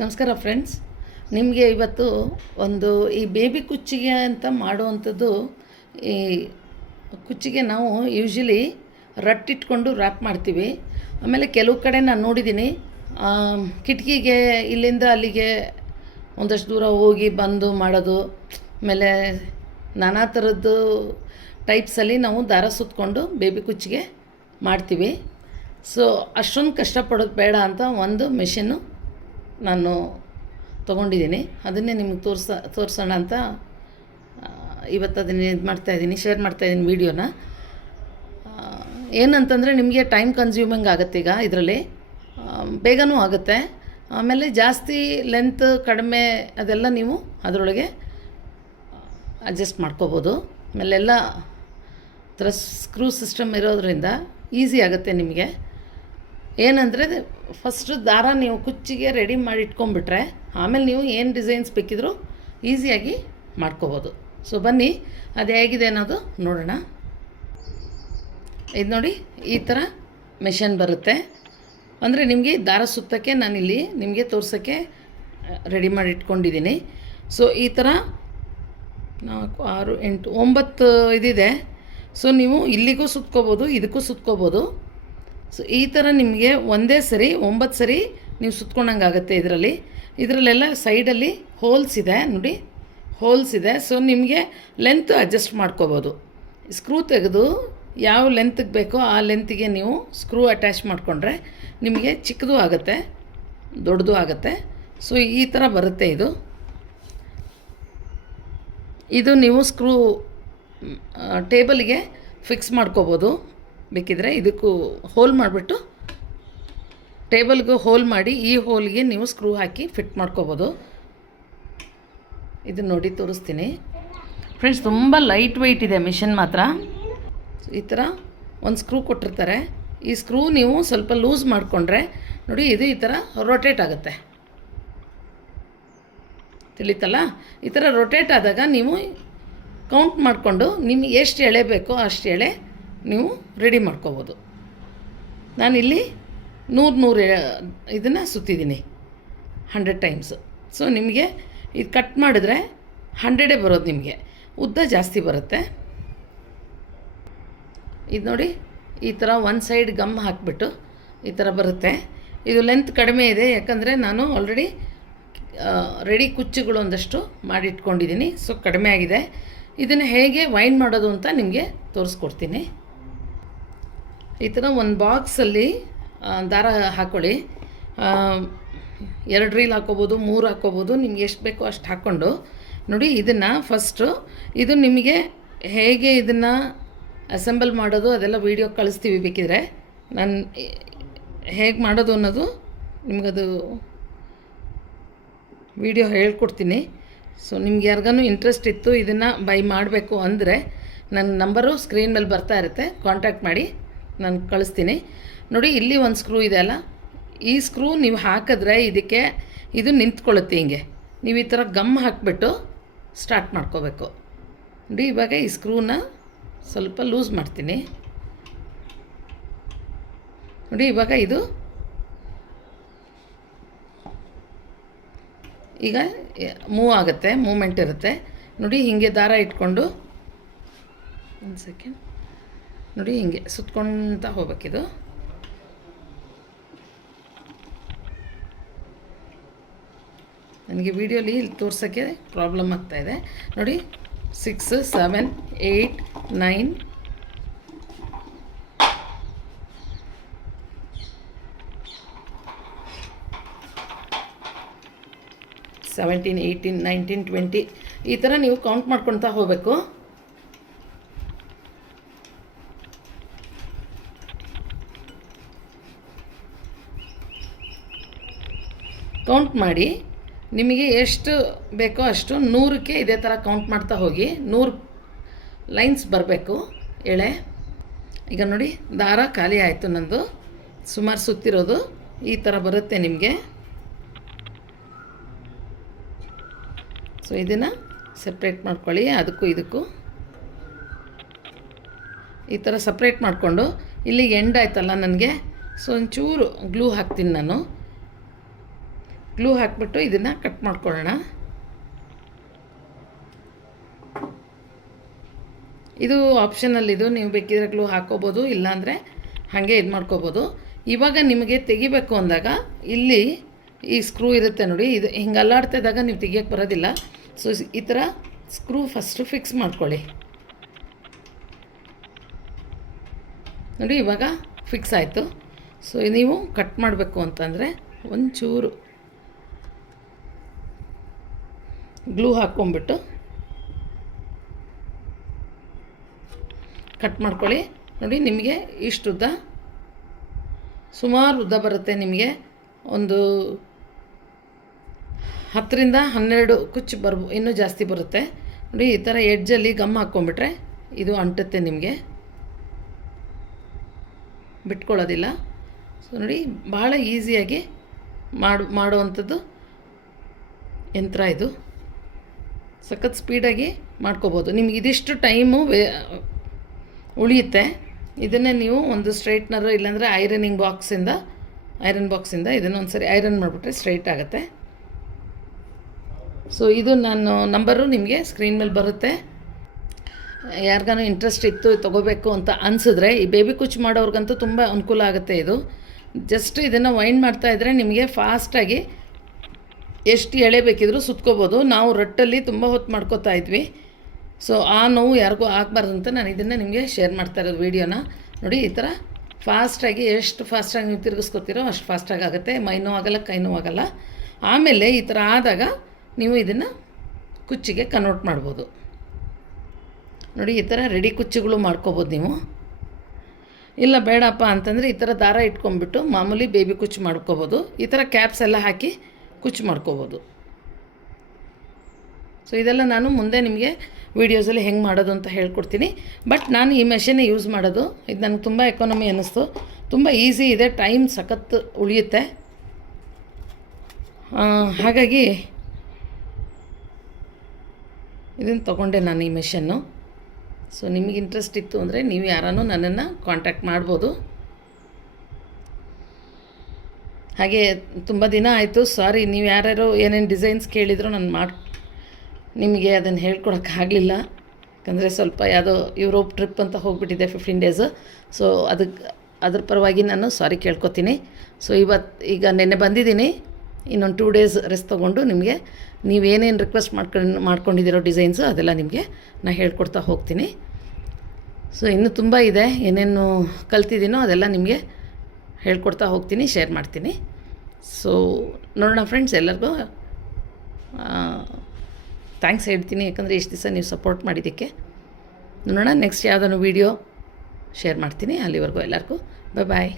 ನಮಸ್ಕಾರ ಫ್ರೆಂಡ್ಸ್. ನಿಮಗೆ ಇವತ್ತು ಒಂದು ಈ ಬೇಬಿ ಕುಚ್ಚಿಗೆ ಅಂತ ಮಾಡುವಂಥದ್ದು. ಈ ಕುಚ್ಚಿಗೆ ನಾವು ಯೂಶ್ವಲಿ ರಟ್ಟಿಟ್ಕೊಂಡು ರ್ಯಾಪ್ ಮಾಡ್ತೀವಿ. ಆಮೇಲೆ ಕೆಲವು ಕಡೆ ನಾನು ನೋಡಿದ್ದೀನಿ, ಕಿಟಕಿಗೆ ಇಲ್ಲಿಂದ ಅಲ್ಲಿಗೆ ಒಂದಷ್ಟು ದೂರ ಹೋಗಿ ಬಂದು ಮಾಡೋದು. ಆಮೇಲೆ ನಾನಾ ಥರದ್ದು ಟೈಪ್ಸಲ್ಲಿ ನಾವು ದಾರ ಸುತ್ತಕೊಂಡು ಬೇಬಿ ಕುಚ್ಚಿಗೆ ಮಾಡ್ತೀವಿ. ಸೊ ಅಷ್ಟೊಂದು ಕಷ್ಟಪಡೋದು ಬೇಡ ಅಂತ ಒಂದು ಮೆಷಿನ್ನು ನಾನು ತೊಗೊಂಡಿದ್ದೀನಿ. ಅದನ್ನೇ ನಿಮಗೆ ತೋರಿಸೋಣ ಅಂತ ಇವತ್ತು ಅದನ್ನೇ ಇದು ಮಾಡ್ತಾಯಿದ್ದೀನಿ, ಶೇರ್ ಮಾಡ್ತಾಯಿದ್ದೀನಿ ವೀಡಿಯೋನ. ಏನಂತಂದರೆ ನಿಮಗೆ ಟೈಮ್ ಕನ್ಸ್ಯೂಮಿಂಗ್ ಆಗುತ್ತೆ. ಈಗ ಇದರಲ್ಲಿ ಬೇಗನೂ ಆಗುತ್ತೆ. ಆಮೇಲೆ ಜಾಸ್ತಿ ಲೆಂತ್ ಕಡಿಮೆ ಅದೆಲ್ಲ ನೀವು ಅದರೊಳಗೆ ಅಡ್ಜಸ್ಟ್ ಮಾಡ್ಕೋಬೋದು. ಆಮೇಲೆಲ್ಲ ಥರ ಸ್ಕ್ರೂ ಸಿಸ್ಟಮ್ ಇರೋದರಿಂದ ಈಸಿ ಆಗುತ್ತೆ ನಿಮಗೆ. ಏನಂದರೆ ಫಸ್ಟು ದಾರ ನೀವು ಕುಚ್ಚಿಗೆ ರೆಡಿ ಮಾಡಿ ಇಟ್ಕೊಂಡ್ಬಿಟ್ರೆ ಆಮೇಲೆ ನೀವು ಏನು ಡಿಸೈನ್ಸ್ ಬೇಕಿದ್ರೂ ಈಸಿಯಾಗಿ ಮಾಡ್ಕೋಬೋದು. ಸೊ ಬನ್ನಿ ಅದು ಹೇಗಿದೆ ಅನ್ನೋದು ನೋಡೋಣ. ಇದು ನೋಡಿ, ಈ ಥರ ಮೆಷಿನ್ ಬರುತ್ತೆ. ಅಂದರೆ ನಿಮಗೆ ದಾರ ಸುತ್ತಕ್ಕೆ ನಾನಿಲ್ಲಿ ನಿಮಗೆ ತೋರ್ಸೋಕ್ಕೆ ರೆಡಿ ಮಾಡಿ ಇಟ್ಕೊಂಡಿದ್ದೀನಿ. ಸೊ ಈ ಥರ 4, 6, 8, 9 ಇದಿದೆ. ಸೊ ನೀವು ಇಲ್ಲಿಗೂ ಸುತ್ಕೋಬೋದು, ಇದಕ್ಕೂ ಸುತ್ಕೋಬೋದು. ಸೊ ಈ ಥರ ನಿಮಗೆ ಒಂದೇ ಸರಿ 9 ಸರಿ ನೀವು ಸುತ್ಕೊಂಡಂಗೆ ಆಗುತ್ತೆ. ಇದರಲ್ಲೆಲ್ಲ ಸೈಡಲ್ಲಿ ಹೋಲ್ಸ್ ಇದೆ ನೋಡಿ, ಹೋಲ್ಸ್ ಇದೆ. ಸೊ ನಿಮಗೆ ಲೆಂತ್ ಅಡ್ಜಸ್ಟ್ ಮಾಡ್ಕೋಬೋದು. ಸ್ಕ್ರೂ ತೆಗೆದು ಯಾವ ಲೆಂತಿಗೆ ಬೇಕೋ ಆ ಲೆಂತಿಗೆ ನೀವು ಸ್ಕ್ರೂ ಅಟ್ಯಾಚ್ ಮಾಡಿಕೊಂಡ್ರೆ ನಿಮಗೆ ಚಿಕ್ಕದು ಆಗುತ್ತೆ, ದೊಡ್ಡದು ಆಗುತ್ತೆ. ಸೊ ಈ ಥರ ಬರುತ್ತೆ ಇದು ನೀವು ಸ್ಕ್ರೂ ಟೇಬಲ್ಗೆ ಫಿಕ್ಸ್ ಮಾಡ್ಕೋಬೋದು. ಬೇಕಿದ್ರೆ ಇದಕ್ಕೂ ಹೋಲ್ ಮಾಡಿಬಿಟ್ಟು ಟೇಬಲ್ಗೂ ಹೋಲ್ ಮಾಡಿ ಈ ಹೋಲ್ಗೆ ನೀವು ಸ್ಕ್ರೂ ಹಾಕಿ ಫಿಟ್ ಮಾಡ್ಕೋಬೋದು. ಇದು ನೋಡಿ ತೋರಿಸ್ತೀನಿ ಫ್ರೆಂಡ್ಸ್. ತುಂಬ ಲೈಟ್ ವೆಯ್ಟ್ ಇದೆ ಮಿಷಿನ್ ಮಾತ್ರ. ಈ ಥರ ಒಂದು ಸ್ಕ್ರೂ ಕೊಟ್ಟಿರ್ತಾರೆ. ಈ ಸ್ಕ್ರೂ ನೀವು ಸ್ವಲ್ಪ ಲೂಸ್ ಮಾಡಿಕೊಂಡ್ರೆ ನೋಡಿ ಇದು ಈ ಥರ ರೊಟೇಟ್ ಆಗುತ್ತೆ. ತಿಳಿತಲ್ಲ? ಈ ಥರ ರೊಟೇಟ್ ಆದಾಗ ನೀವು ಕೌಂಟ್ ಮಾಡಿಕೊಂಡು ನಿಮಗೆ ಎಷ್ಟು ಎಳೆ ಬೇಕೋ ಅಷ್ಟು ಎಳೆ ನೀವು ರೆಡಿ ಮಾಡ್ಕೋಬೋದು. ನಾನಿಲ್ಲಿ 100 ಇದನ್ನು ಸುತ್ತಿದ್ದೀನಿ 100 ಟೈಮ್ಸು. ಸೊ ನಿಮಗೆ ಇದು ಕಟ್ ಮಾಡಿದ್ರೆ 100 ಬರೋದು, ನಿಮಗೆ ಉದ್ದ ಜಾಸ್ತಿ ಬರುತ್ತೆ. ಇದು ನೋಡಿ, ಈ ಥರ ಒಂದು ಸೈಡ್ ಗಮ್ ಹಾಕಿಬಿಟ್ಟು ಈ ಥರ ಬರುತ್ತೆ. ಇದು ಲೆಂತ್ ಕಡಿಮೆ ಇದೆ, ಯಾಕಂದರೆ ನಾನು ಆಲ್ರೆಡಿ ರೆಡಿ ಕುಚ್ಚುಗಳು ಒಂದಷ್ಟು ಮಾಡಿಟ್ಕೊಂಡಿದ್ದೀನಿ. ಸೊ ಕಡಿಮೆ ಆಗಿದೆ. ಇದನ್ನು ಹೇಗೆ ವೈಂಡ್ ಮಾಡೋದು ಅಂತ ನಿಮಗೆ ತೋರಿಸ್ಕೊಡ್ತೀನಿ. ಈ ಥರ ಒಂದು ಬಾಕ್ಸಲ್ಲಿ ದಾರ ಹಾಕ್ಕೊಳ್ಳಿ. 2 ರೀಲ್ ಹಾಕ್ಕೋಬೋದು, 3 ಹಾಕ್ಕೋಬೋದು, ನಿಮ್ಗೆ ಎಷ್ಟು ಬೇಕೋ ಅಷ್ಟು ಹಾಕ್ಕೊಂಡು ನೋಡಿ. ಇದನ್ನು ಫಸ್ಟು ಇದು ನಿಮಗೆ ಹೇಗೆ ಇದನ್ನು ಅಸೆಂಬಲ್ ಮಾಡೋದು ಅದೆಲ್ಲ ವೀಡಿಯೋ ಕಳಿಸ್ತೀವಿ. ಬೇಕಿದ್ರೆ ನಾನು ಹೇಗೆ ಮಾಡೋದು ಅನ್ನೋದು ನಿಮಗದು ವಿಡಿಯೋ ಹೇಳ್ಕೊಡ್ತೀನಿ. ಸೊ ನಿಮ್ಗೆ ಯಾರಿಗಾನು ಇಂಟ್ರೆಸ್ಟ್ ಇತ್ತು ಇದನ್ನು ಬೈ ಮಾಡಬೇಕು ಅಂದರೆ ನನ್ನ ನಂಬರು ಸ್ಕ್ರೀನ್ ಮೇಲೆ ಬರ್ತಾ ಇರುತ್ತೆ, ಕಾಂಟ್ಯಾಕ್ಟ್ ಮಾಡಿ, ನಾನು ಕಳಿಸ್ತೀನಿ. ನೋಡಿ, ಇಲ್ಲಿ ಒಂದು ಸ್ಕ್ರೂ ಇದೆ ಅಲ್ಲ, ಈ ಸ್ಕ್ರೂ ನೀವು ಹಾಕಿದ್ರೆ ಇದಕ್ಕೆ ಇದು ನಿಂತ್ಕೊಳ್ಳುತ್ತೆ. ಹಿಂಗೆ ನೀವು ಈ ಥರ ಗಮ್ ಹಾಕಿಬಿಟ್ಟು ಸ್ಟಾರ್ಟ್ ಮಾಡ್ಕೋಬೇಕು. ನೋಡಿ, ಇವಾಗ ಈ ಸ್ಕ್ರೂನ ಸ್ವಲ್ಪ ಲೂಸ್ ಮಾಡ್ತೀನಿ. ನೋಡಿ, ಇವಾಗ ಇದು ಈಗ ಮೂವ್ ಆಗುತ್ತೆ, ಮೂಮೆಂಟ್ ಇರುತ್ತೆ. ನೋಡಿ, ಹೀಗೆ ದಾರ ಇಟ್ಕೊಂಡು ಒಂದು ಸೆಕೆಂಡ್ ನೋಡಿ, ಹೀಗೆ ಸುತ್ಕೊಳ್ತಾ ಹೋಗ್ಬೇಕಿದು. ನನಗೆ ವಿಡಿಯೋಲಿ ಇಲ್ಲಿ ತೋರ್ಸೋಕ್ಕೆ ಪ್ರಾಬ್ಲಮ್ ಆಗ್ತಾಯಿದೆ. ನೋಡಿ, 6, 7, 8, 9, 17, 18, 19, 20 ಈ ಥರ ನೀವು ಕೌಂಟ್ ಮಾಡ್ಕೊಳ್ತಾ ಹೋಗಬೇಕು. ಕೌಂಟ್ ಮಾಡಿ ನಿಮಗೆ ಎಷ್ಟು ಬೇಕೋ ಅಷ್ಟು 100ಕ್ಕೆ ಇದೇ ಥರ ಕೌಂಟ್ ಮಾಡ್ತಾ ಹೋಗಿ. 100 ಲೈನ್ಸ್ ಬರಬೇಕು ಎಳೆ. ಈಗ ನೋಡಿ, ದಾರ ಖಾಲಿ ಆಯಿತು ನಂದು. ಸುಮಾರು ಸುತ್ತಿರೋದು ಈ ಥರ ಬರುತ್ತೆ ನಿಮಗೆ. ಸೊ ಇದನ್ನು ಸಪ್ರೇಟ್ ಮಾಡ್ಕೊಳ್ಳಿ. ಅದಕ್ಕೂ ಇದಕ್ಕೂ ಈ ಥರ ಸಪ್ರೇಟ್ ಮಾಡಿಕೊಂಡು ಇಲ್ಲಿಗೆ ಎಂಡ್ ಆಯ್ತಲ್ಲ ನನಗೆ. ಸೊ ಒಂಚೂರು ಗ್ಲೂ ಹಾಕ್ತೀನಿ ನಾನು. ಗ್ಲೂ ಹಾಕಿಬಿಟ್ಟು ಇದನ್ನು ಕಟ್ ಮಾಡ್ಕೊಳ್ಳೋಣ. ಇದು ಆಪ್ಷನಲ್, ಇದು ನೀವು ಬೇಕಿದ್ರೆ ಗ್ಲೂ ಹಾಕ್ಕೋಬೋದು, ಇಲ್ಲಾಂದರೆ ಹಾಗೆ ಇದು ಮಾಡ್ಕೋಬೋದು. ಇವಾಗ ನಿಮಗೆ ತೆಗಿಬೇಕು ಅಂದಾಗ ಇಲ್ಲಿ ಈ ಸ್ಕ್ರೂ ಇರುತ್ತೆ ನೋಡಿ, ಇದು ಹಿಂಗೆ ಅಲ್ಲಾಡ್ತಿದ್ದಾಗ ನೀವು ತೆಗಿಯೋಕ್ಕೆ ಬರೋದಿಲ್ಲ. ಸೊ ಈ ಥರ ಸ್ಕ್ರೂ ಫಸ್ಟು ಫಿಕ್ಸ್ ಮಾಡ್ಕೊಳ್ಳಿ ನೋಡಿ. ಇವಾಗ ಫಿಕ್ಸ್ ಆಯಿತು. ಸೊ ನೀವು ಕಟ್ ಮಾಡಬೇಕು ಅಂತಂದರೆ ಒಂಚೂರು ಗ್ಲೂ ಹಾಕ್ಕೊಂಬಿಟ್ಟು ಕಟ್ ಮಾಡ್ಕೊಳ್ಳಿ ನೋಡಿ. ನಿಮಗೆ ಇಷ್ಟು ಉದ್ದ, ಸುಮಾರು ಉದ್ದ ಬರುತ್ತೆ ನಿಮಗೆ. ಒಂದು 10ರಿಂದ 12 ಕುಚ್ಚು ಇನ್ನೂ ಜಾಸ್ತಿ ಬರುತ್ತೆ ನೋಡಿ. ಈ ಥರ ಎಡ್ಜಲ್ಲಿ ಗಮ್ ಹಾಕ್ಕೊಂಬಿಟ್ರೆ ಇದು ಅಂಟುತ್ತೆ, ನಿಮಗೆ ಬಿಟ್ಕೊಳ್ಳೋದಿಲ್ಲ. ಸೊ ನೋಡಿ, ಭಾಳ ಈಸಿಯಾಗಿ ಮಾಡುವಂಥದ್ದು ಯಂತ್ರ ಇದು. ಸಖತ್ ಸ್ಪೀಡಾಗಿ ಮಾಡ್ಕೋಬೋದು. ನಿಮ್ಗೆ ಇದಿಷ್ಟು ಟೈಮು ಉಳಿಯುತ್ತೆ. ಇದನ್ನೇ ನೀವು ಒಂದು ಸ್ಟ್ರೈಟ್ನರು ಇಲ್ಲಾಂದರೆ ಐರನ್ ಬಾಕ್ಸಿಂದ ಇದನ್ನು ಒಂದು ಸರಿ ಐರನ್ ಮಾಡಿಬಿಟ್ರೆ ಸ್ಟ್ರೈಟ್ ಆಗುತ್ತೆ. ಸೊ ಇದು ನಾನು ನಂಬರು ನಿಮಗೆ ಸ್ಕ್ರೀನ್ ಮೇಲೆ ಬರುತ್ತೆ. ಯಾರಿಗಾನು ಇಂಟ್ರೆಸ್ಟ್ ಇತ್ತು ತೊಗೋಬೇಕು ಅಂತ ಅನಿಸಿದ್ರೆ, ಈ ಬೇಬಿ ಕುಚ್ಚು ಮಾಡೋರ್ಗಂತೂ ತುಂಬ ಅನುಕೂಲ ಆಗುತ್ತೆ ಇದು. ಜಸ್ಟ್ ಇದನ್ನು ವೈಂಡ್ ಮಾಡ್ತಾಯಿದ್ರೆ ನಿಮಗೆ ಫಾಸ್ಟಾಗಿ ಎಷ್ಟು ಎಳೆ ಬೇಕಿದ್ರೂ ಸುತ್ಕೋಬೋದು. ನಾವು ರಟ್ಟಲ್ಲಿ ತುಂಬ ಹೊತ್ತು ಮಾಡ್ಕೋತಾ ಇದ್ವಿ. ಸೊ ಆ ನೋವು ಯಾರಿಗೂ ಆಗಬಾರ್ದು ಅಂತ ನಾನು ಇದನ್ನು ನಿಮಗೆ ಶೇರ್ ಮಾಡ್ತಾ ಇರೋದು ವೀಡಿಯೋನ ನೋಡಿ. ಈ ಥರ ಫಾಸ್ಟಾಗಿ ಎಷ್ಟು ಫಾಸ್ಟಾಗಿ ನೀವು ತಿರುಗಿಸ್ಕೊತೀರೋ ಅಷ್ಟು ಫಾಸ್ಟಾಗಿ ಆಗುತ್ತೆ. ಮೈ ನೋವು ಆಗಲ್ಲ, ಕೈ ನೋವು ಆಗಲ್ಲ. ಆಮೇಲೆ ಈ ಥರ ಆದಾಗ ನೀವು ಇದನ್ನು ಕುಚ್ಚಿಗೆ ಕನ್ವರ್ಟ್ ಮಾಡ್ಬೋದು ನೋಡಿ. ಈ ಥರ ರೆಡಿ ಕುಚ್ಚುಗಳು ಮಾಡ್ಕೋಬೋದು ನೀವು. ಇಲ್ಲ ಬೇಡಪ್ಪ ಅಂತಂದರೆ ಈ ಥರ ದಾರ ಇಟ್ಕೊಂಡ್ಬಿಟ್ಟು ಮಾಮೂಲಿ ಬೇಬಿ ಕುಚ್ಚು ಮಾಡ್ಕೋಬೋದು. ಈ ಥರ ಕ್ಯಾಪ್ಸ್ ಎಲ್ಲ ಹಾಕಿ ಕುಚ್ಚು ಮಾಡ್ಕೋಬೋದು. ಸೊ ಇದೆಲ್ಲ ನಾನು ಮುಂದೆ ನಿಮಗೆ ವೀಡಿಯೋಸಲ್ಲಿ ಹೆಂಗೆ ಮಾಡೋದು ಅಂತ ಹೇಳ್ಕೊಡ್ತೀನಿ. ಬಟ್ ನಾನು ಈ ಮೆಷಿನ್ನೇ ಯೂಸ್ ಮಾಡೋದು. ಇದು ನನಗೆ ತುಂಬ ಎಕಾನಮಿ ಅನ್ನಿಸ್ತು. ತುಂಬ ಈಸಿ ಇದೆ, ಟೈಮ್ ಸಖತ್ ಉಳಿಯುತ್ತೆ. ಹಾಗಾಗಿ ಇದನ್ನು ತೊಗೊಂಡೆ ನಾನು ಈ ಮೆಷನ್ನು. ಸೊ ನಿಮಗೆ ಇಂಟ್ರೆಸ್ಟ್ ಇತ್ತು ಅಂದರೆ ನೀವು ಯಾರನ್ನೂ ನನ್ನನ್ನು ಕಾಂಟ್ಯಾಕ್ಟ್ ಮಾಡ್ಬೋದು. ಹಾಗೆ ತುಂಬ ದಿನ ಆಯಿತು, ಸಾರಿ, ನೀವು ಯಾರ್ಯಾರು ಏನೇನು ಡಿಸೈನ್ಸ್ ಕೇಳಿದ್ರು ನಾನು ನಿಮಗೆ ಅದನ್ನು ಹೇಳ್ಕೊಡೋಕ್ಕಾಗಲಿಲ್ಲ. ಯಾಕಂದರೆ ಸ್ವಲ್ಪ ಯಾವುದೋ ಯುರೋಪ್ ಟ್ರಿಪ್ ಅಂತ ಹೋಗಿಬಿಟ್ಟಿದೆ 15 ಡೇಸು. ಸೊ ಅದ್ರ ಪರವಾಗಿ ನಾನು ಸಾರಿ ಕೇಳ್ಕೊತೀನಿ. ಸೊ ಈಗ ನೆನ್ನೆ ಬಂದಿದ್ದೀನಿ. ಇನ್ನೊಂದು 2 ಡೇಸ್ ರೆಸ್ಟ್ ತೊಗೊಂಡು ನಿಮಗೆ ನೀವೇನೇನು ರಿಕ್ವೆಸ್ಟ್ ಮಾಡ್ಕೊಂಡಿದ್ದೀರೋ ಡಿಸೈನ್ಸು ಅದೆಲ್ಲ ನಿಮಗೆ ನಾನು ಹೇಳ್ಕೊಡ್ತಾ ಹೋಗ್ತೀನಿ. ಸೊ ಇನ್ನೂ ತುಂಬ ಇದೆ, ಏನೇನು ಕಲ್ತಿದ್ದೀನೋ ಅದೆಲ್ಲ ನಿಮಗೆ ಹೇಳ್ಕೊಡ್ತಾ ಹೋಗ್ತೀನಿ, ಶೇರ್ ಮಾಡ್ತೀನಿ. ಸೊ ನೋಡೋಣ ಫ್ರೆಂಡ್ಸ್, ಎಲ್ಲರಿಗೂ ಥ್ಯಾಂಕ್ಸ್ ಹೇಳ್ತೀನಿ. ಯಾಕಂದರೆ ಇಷ್ಟು ದಿವಸ ನೀವು ಸಪೋರ್ಟ್ ಮಾಡಿದ್ದಕ್ಕೆ. ನೋಡೋಣ ನೆಕ್ಸ್ಟ್ ಯಾವುದಾದ್ರು ವೀಡಿಯೋ ಶೇರ್ ಮಾಡ್ತೀನಿ. ಅಲ್ಲಿವರೆಗೂ ಎಲ್ಲರಿಗೂ ಬಾಯ್.